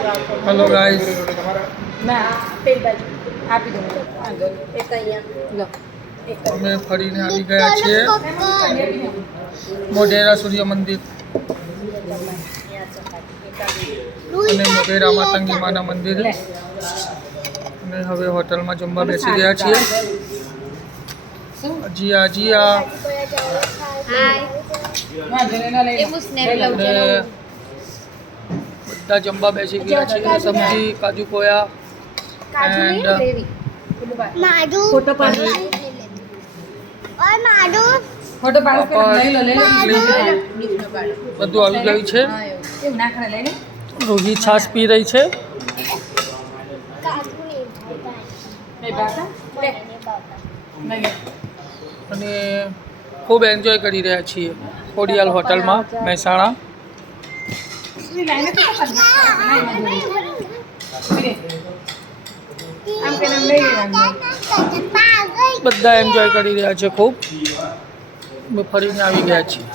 Hello guys, અમે ફરીને આવી ગયા છીએ મોઢેરા સૂર્ય મંદિર અને મોઢેરા માતંગી માના મંદિરે, અને હવે હોટલમાં જમવા બેસી ગયા છીએ. જીયા બધા જમવા બેસી ગયા છીએ. સબ્જી, કાજુ કોયા એન્ડ બધું આવી ગયું છે. રોહી છાશ પી રહી છે. અને ખૂબ એન્જોય કરી રહ્યા છીએ ખોડિયાલ હોટલમાં મહેસાણા. બધા એન્જોય કરી રહ્યા છે ખૂબ. ફરીને આવી ગયા છીએ.